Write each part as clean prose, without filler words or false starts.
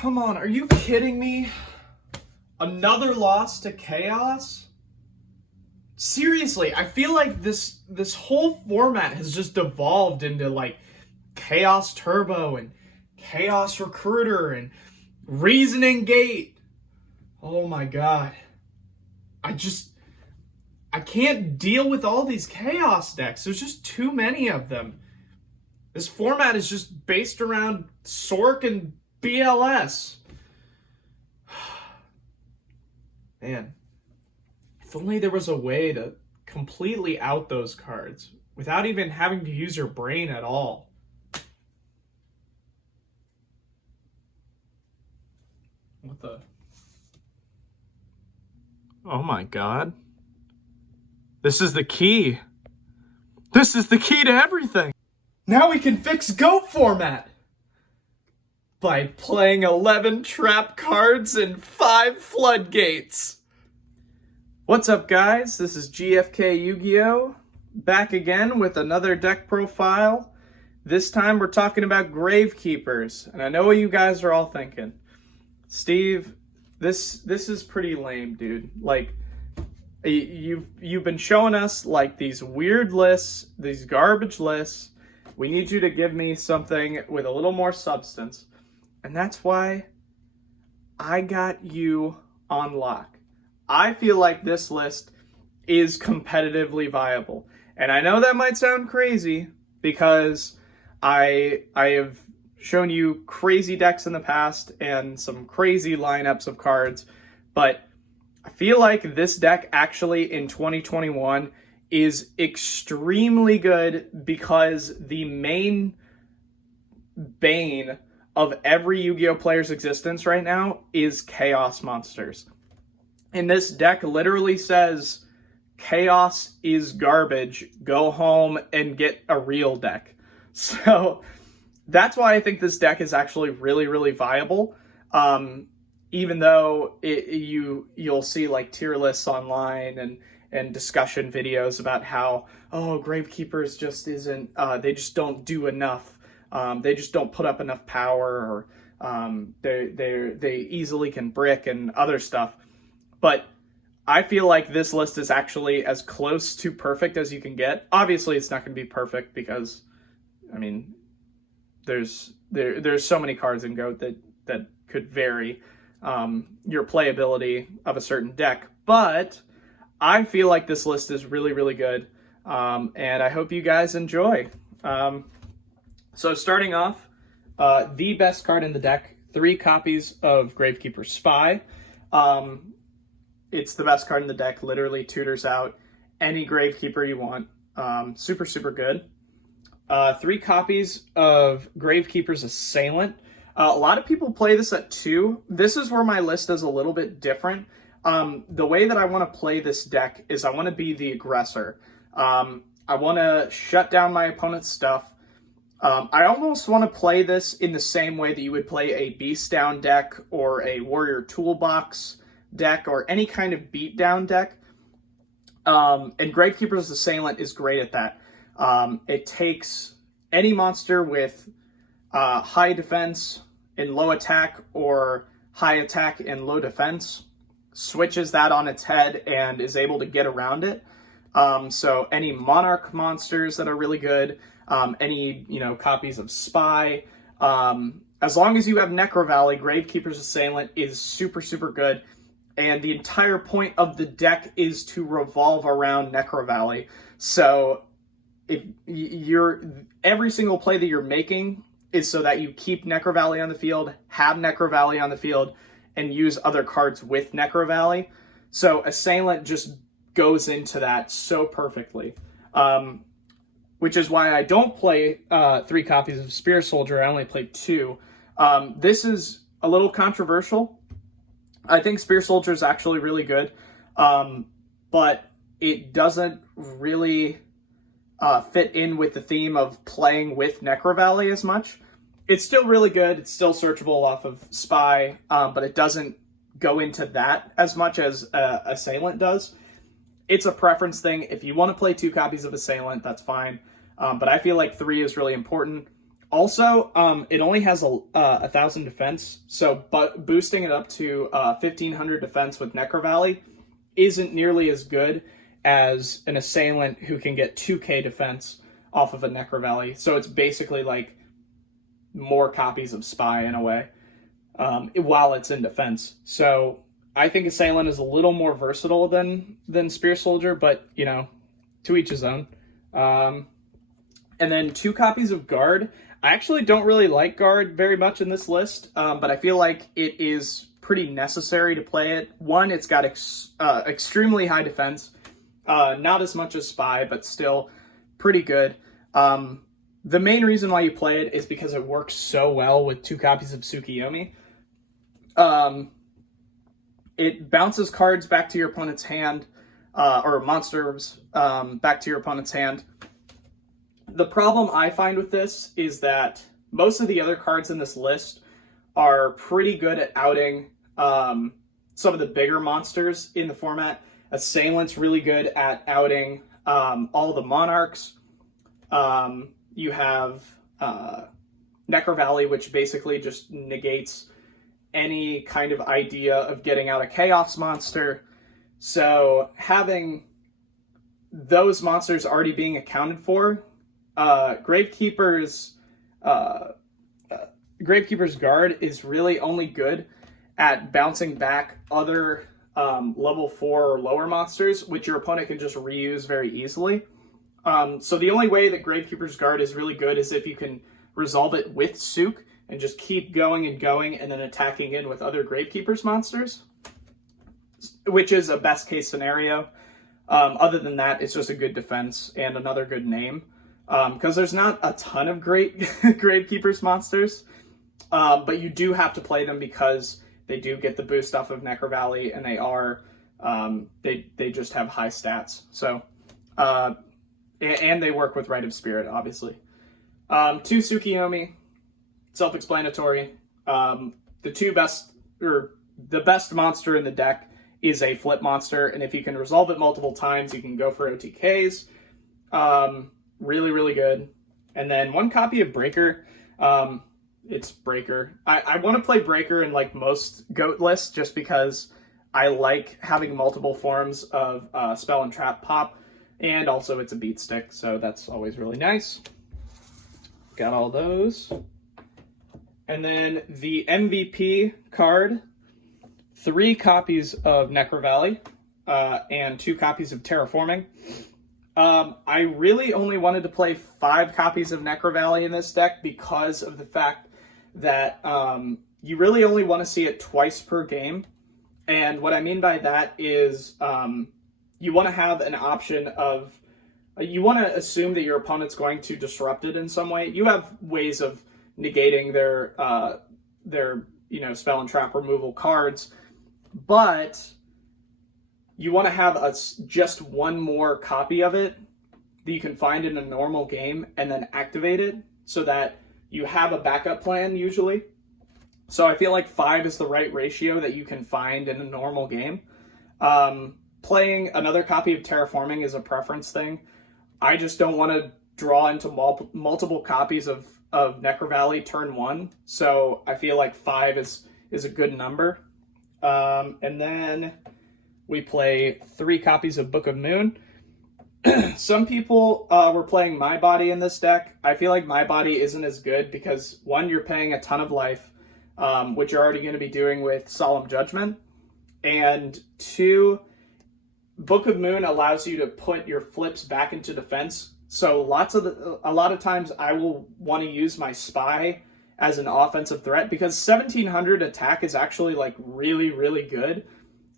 Come on, are you kidding me? Another loss to Chaos? Seriously, I feel like this whole format has just devolved into like Chaos Turbo and Chaos Recruiter and Reasoning Gate. Oh my god. I can't deal with all these Chaos decks. There's just too many of them. This format is just based around Sork and BLS. Man, if only there was a way to completely out those cards without even having to use your brain at all. What the? Oh my god. This is the key. This is the key to everything. Now we can fix GO format by playing 11 trap cards and 5 floodgates. What's up, guys? This is Gfkygo back again with another deck profile. This time we're talking about Gravekeepers, and I know what you guys are all thinking. Steve, this is pretty lame, dude. Like, you've been showing us like these weird lists, these garbage lists. We need you to give me something with a little more substance. And that's why I got you on lock. I feel like this list is competitively viable. And I know that might sound crazy because I have shown you crazy decks in the past and some crazy lineups of cards, but I feel like this deck actually in 2021 is extremely good because the main bane of every Yu-Gi-Oh player's existence right now is Chaos monsters. And this deck literally says, Chaos is garbage, go home and get a real deck. So that's why I think this deck is actually really, really viable. Even though you'll see like tier lists online and discussion videos about how, oh, Gravekeepers just isn't, they just don't do enough. They just don't put up enough power, or they easily can brick and other stuff. But I feel like this list is actually as close to perfect as you can get. Obviously, it's not going to be perfect because, I mean, there's so many cards in GOAT that could vary your playability of a certain deck. But I feel like this list is really, really good, and I hope you guys enjoy. So starting off, the best card in the deck, 3 copies of Gravekeeper'S Spy. It's the best card in the deck, literally tutors out any Gravekeeper you want. Super, super good. 3 copies of Gravekeepers' Assailant. A lot of people play this at 2. This is where my list is a little bit different. The way that I want to play this deck is I want to be the aggressor. I want to shut down my opponent's stuff. I almost want to play this in the same way that you would play a Beast Down deck or a Warrior Toolbox deck or any kind of beatdown deck. And Gravekeepers' Assailant is great at that. It takes any monster with high defense and low attack or high attack and low defense, switches that on its head and is able to get around it. So any Monarch monsters that are really good, any copies of Spy, as long as you have Necro Valley, Gravekeepers' Assailant is super, super good. And the entire point of the deck is to revolve around Necro Valley. So if every single play that you're making is so that you keep Necro Valley on the field, have Necro Valley on the field, and use other cards with Necro Valley. So Assailant just goes into that so perfectly. Which is why I don't play 3 copies of Spear Soldier. I only play 2. This is a little controversial. I think Spear Soldier is actually really good, but it doesn't really fit in with the theme of playing with Necro Valley as much. It's still really good. It's still searchable off of Spy, but it doesn't go into that as much as Assailant does. It's a preference thing. If you want to play 2 copies of Assailant, that's fine. But I feel like 3 is really important. Also, it only has 1,000 defense, so boosting it up to 1,500 defense with Necro Valley isn't nearly as good as an assailant who can get 2k defense off of a Necro Valley. So it's basically like more copies of Spy in a way, while it's in defense. So I think assailant is a little more versatile than Spear Soldier, but you know, to each his own. And then 2 copies of Guard. I actually don't really like Guard very much in this list, but I feel like it is pretty necessary to play it. One, it's got extremely high defense, not as much as Spy, but still pretty good. The main reason why you play it is because it works so well with 2 copies of Tsukiyomi. It bounces cards back to your opponent's hand, or monsters back to your opponent's hand. The problem I find with this is that most of the other cards in this list are pretty good at outing some of the bigger monsters in the format. Assailant's really good at outing all the monarchs. You have Necro Valley, which basically just negates any kind of idea of getting out a Chaos monster. So having those monsters already being accounted for, Gravekeeper's Guard is really only good at bouncing back other level 4 or lower monsters, which your opponent can just reuse very easily. So the only way that Gravekeeper's Guard is really good is if you can resolve it with Sook and just keep going and going and then attacking in with other Gravekeeper's monsters, which is a best case scenario. Other than that, it's just a good defense and another good name. Because there's not a ton of great Gravekeepers monsters, but you do have to play them because they do get the boost off of Necro Valley, and they are they just have high stats. So and they work with Rite of Spirit, obviously. 2 Tsukiyomi, self-explanatory. The best monster in the deck is a flip monster, and if you can resolve it multiple times, you can go for OTKs. Really, really good. And then 1 copy of Breaker. It's Breaker. I want to play Breaker in like most GOAT lists just because I like having multiple forms of spell and trap pop. And also it's a beat stick, so that's always really nice. Got all those. And then the MVP card. 3 copies of Necro Valley and 2 copies of Terraforming. I really only wanted to play 5 copies of Necro Valley in this deck because of the fact that you really only want to see it twice per game. And what I mean by that is you want to have an option of, you want to assume that your opponent's going to disrupt it in some way. You have ways of negating their spell and trap removal cards, but you want to have just 1 more copy of it that you can find in a normal game and then activate it so that you have a backup plan usually. So I feel like 5 is the right ratio that you can find in a normal game. Playing another copy of Terraforming is a preference thing. I just don't want to draw into multiple copies of Necro Valley turn 1. So I feel like 5 is a good number. And then we play 3 copies of Book of Moon. Some people were playing My Body in this deck. I feel like My Body isn't as good because 1, you're paying a ton of life, which you're already going to be doing with Solemn Judgment. And 2, Book of Moon allows you to put your flips back into defense. So a lot of times I will want to use my Spy as an offensive threat because 1700 attack is actually like really, really good.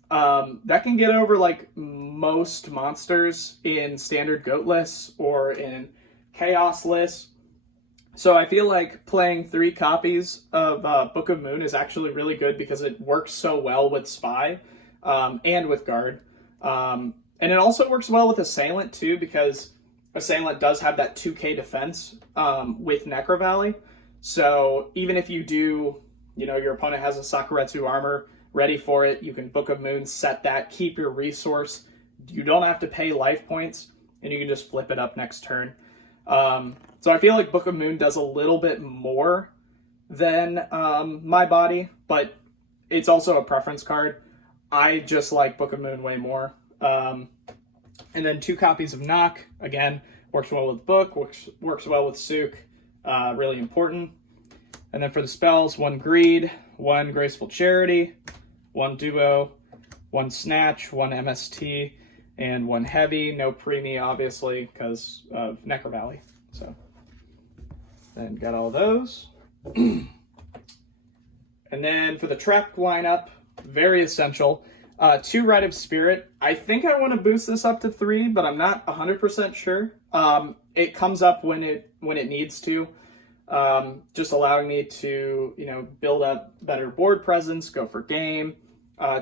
That can get over like most monsters in standard GOAT lists or in Chaos lists. So I feel like playing 3 copies of Book of Moon is actually really good because it works so well with Spy and with Guard. And it also works well with Assailant too because Assailant does have that 2k defense with Necro Valley. So even if you do, your opponent has a Sakuretsu armor ready for it, you can Book of Moon, set that, keep your resource. You don't have to pay life points, and you can just flip it up next turn. So I feel like Book of Moon does a little bit more than My Body, but it's also a preference card. I just like Book of Moon way more. And then 2 copies of Knock. Again, works well with Book, works well with Suk. Really important. And then for the spells, 1 Greed, 1 Graceful Charity, 1 Duo, 1 Snatch, 1 MST, and 1 Heavy. No Preemie, obviously, because of Necker Valley. So, then got all those. And then for the Trap lineup, very essential. 2 Rite of Spirit. I think I want to boost this up to 3, but I'm not 100% sure. It comes up when it needs to. Just allowing me to, build up better board presence, go for game.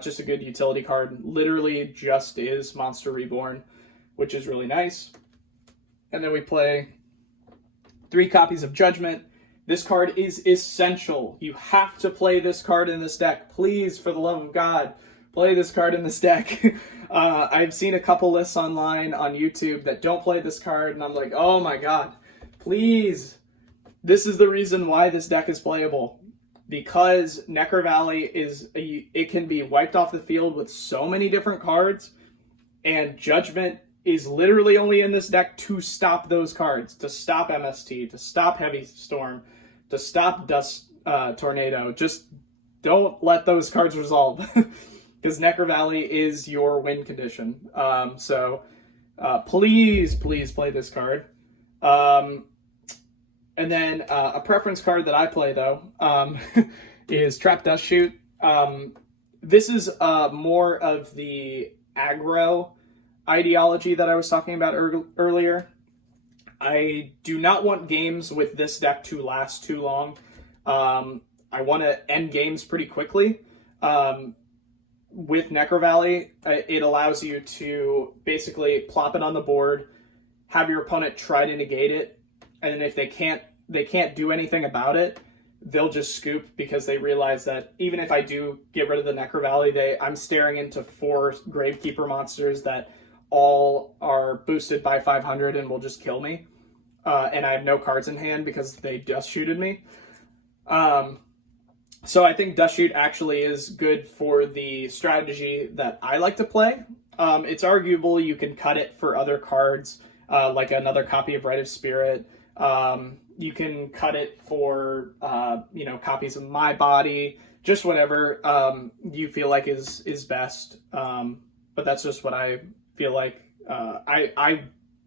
Just a good utility card. Literally just is Monster Reborn, which is really nice. And then we play 3 copies of Judgment. This card is essential. You have to play this card in this deck. Please, for the love of God, play this card in this deck. I've seen a couple lists online on YouTube that don't play this card, and I'm like, oh my God, please. This is the reason why this deck is playable. Because Necker Valley it can be wiped off the field with so many different cards, and Judgment is literally only in this deck to stop those cards, to stop MST, to stop Heavy Storm, to stop Dust Tornado. Just don't let those cards resolve, because Necker Valley is your win condition. So please play this card. And then a preference card that I play, though, is Trap Dust Shoot. This is more of the aggro ideology that I was talking about earlier. I do not want games with this deck to last too long. I want to end games pretty quickly. With Necker Valley, it allows you to basically plop it on the board, have your opponent try to negate it, and then if they can't do anything about it, they'll just scoop, because they realize that even if I do get rid of the Necker Valley, I'm staring into 4 Gravekeeper monsters that all are boosted by 500 and will just kill me. And I have no cards in hand because they Dust Shooted me. So I think Dust Shoot actually is good for the strategy that I like to play. It's arguable you can cut it for other cards, like another copy of Rite of Spirit. You can cut it for, copies of My Body, just whatever you feel like is best. But that's just what I feel like.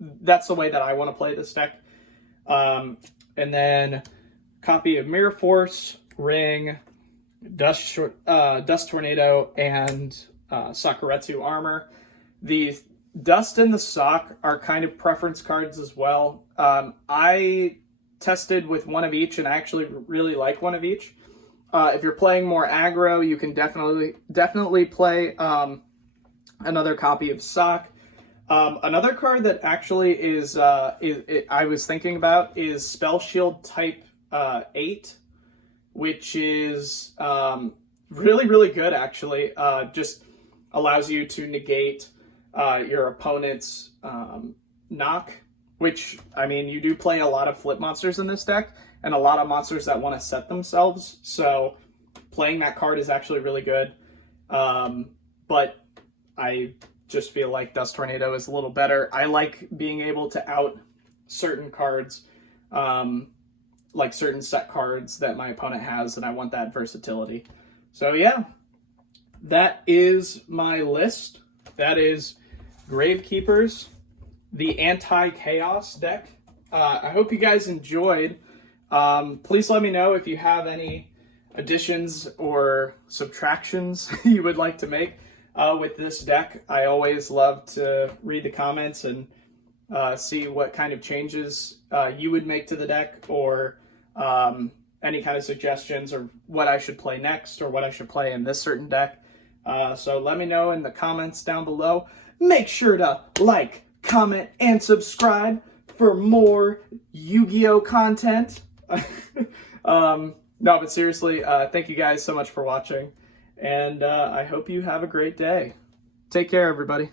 That's the way that I want to play this deck. And then copy of Mirror Force, Ring, Dust Tornado, and Sakuretsu Armor. The Dust and the Sock are kind of preference cards as well. I tested with one of each, and I actually really like one of each. If you're playing more aggro, you can definitely play another copy of Sock. Another card that actually is I was thinking about is Spell Shield type 8, which is really, really good, actually. Just allows you to negate your opponent's knock, which, I mean, you do play a lot of flip monsters in this deck, and a lot of monsters that want to set themselves, so playing that card is actually really good. But I just feel like Dust Tornado is a little better. I like being able to out certain cards, like certain set cards that my opponent has, and I want that versatility. So yeah, that is my list. That is Gravekeepers, the anti-chaos deck. I hope you guys enjoyed. Please let me know if you have any additions or subtractions you would like to make with this deck. I always love to read the comments and see what kind of changes you would make to the deck, or any kind of suggestions, or what I should play next, or what I should play in this certain deck. So let me know in the comments down below. Make sure to like, comment, and subscribe for more Yu-Gi-Oh content. No, but seriously, thank you guys so much for watching, and I hope you have a great day. Take care, everybody.